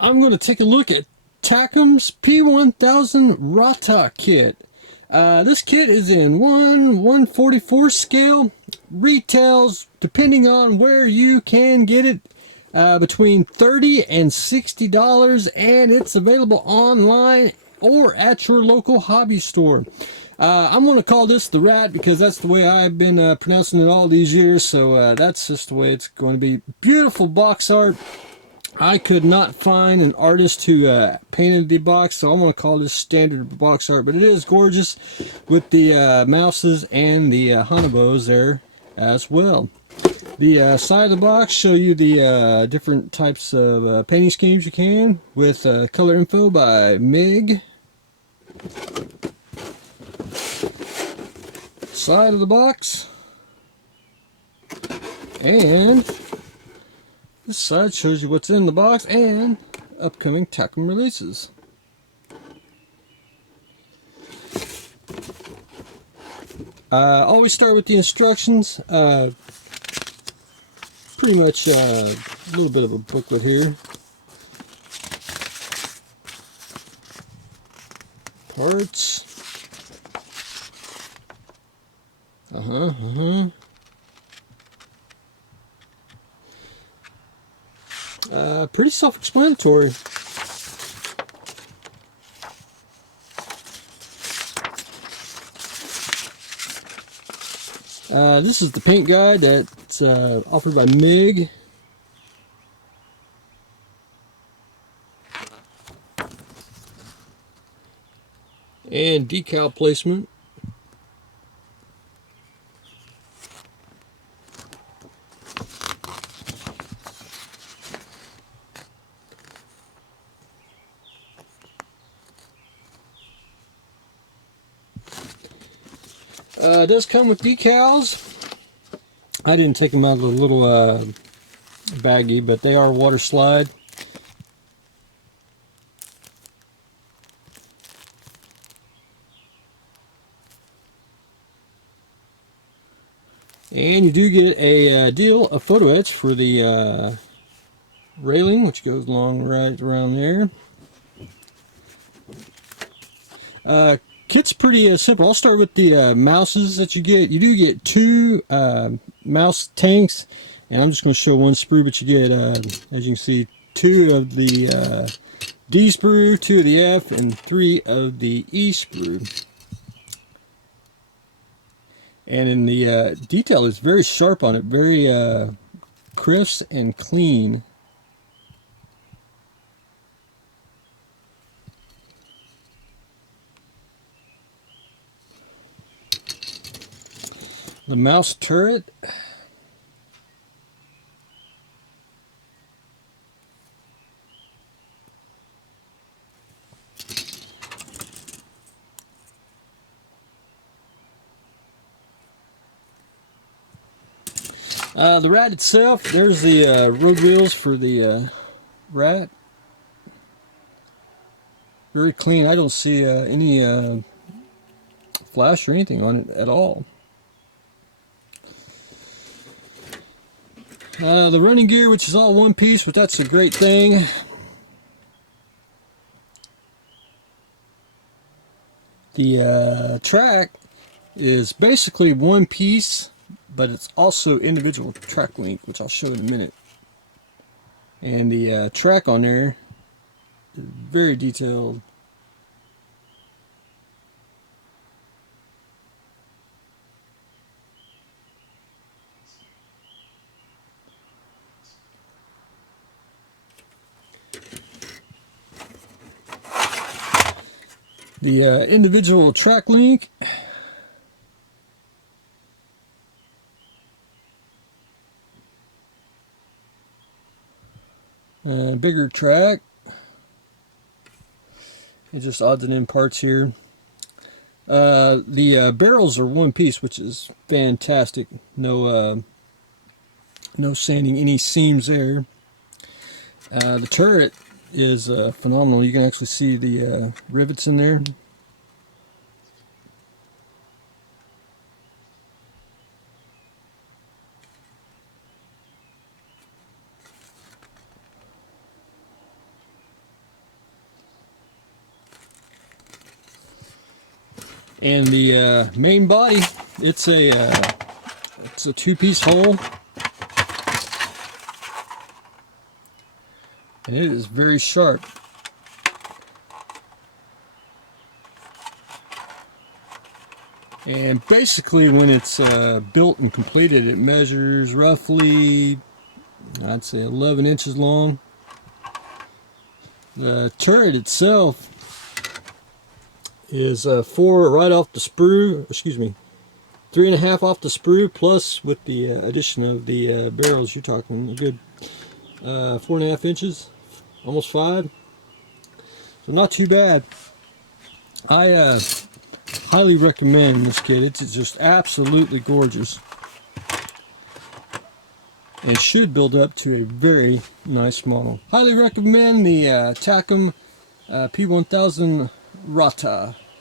I'm going to take a look at Takom's P1000 Ratte kit. This kit is in 1/144 scale. Retails, depending on where you can get it, between $30 and $60, and it's available online or at your local hobby store. I'm going to call this the Rat because that's the way I've been pronouncing it all these years, so that's just the way it's going to be. Beautiful box art. I could not find an artist who painted the box, so I'm going to call this standard box art, but it is gorgeous with the mouses and the hanabos there as well. The side of the box show you the different types of painting schemes you can with color info by Mig. Side of the box, and this side shows you what's in the box and upcoming Takom releases. Always start with the instructions. Pretty much a little bit of a booklet here. Parts. Pretty self-explanatory. This is the paint guide that's offered by Mig. And decal placement. It does come with decals. I didn't take them out of the little baggie, but they are water slide. And you do get a deal of photo etch for the railing, which goes along right around there. Kit's pretty simple. I'll start with the mouses that you get. You do get two mouse tanks, and I'm just going to show one sprue, but you get, as you can see, two of the D sprue, two of the F, and three of the E sprue. And in the detail is very sharp on it, very crisp and clean. The mouse turret. The Rat itself, there's the road wheels for the Rat. Very clean. I don't see any flash or anything on it at all. The running gear, which is all one piece, but that's a great thing. The track is basically one piece, but it's also individual track link, which I'll show in a minute. And the track on there is very detailed. The individual track link. Bigger track. It just odds and ends parts here. The barrels are one piece, which is fantastic. No sanding any seams there. The turret is phenomenal. You can actually see the rivets in there. And the main body, it's a two-piece hull, and it is very sharp. And basically, when it's built and completed, it measures roughly, I'd say, 11 inches long. The turret itself is 4 right off the sprue, excuse me, 3.5 off the sprue, plus with the addition of the barrels, you're talking a good 4.5 inches, almost 5. So not too bad. I highly recommend this kit. It's just absolutely gorgeous, and should build up to a very nice model. Highly recommend the Takom P1000 Ratte.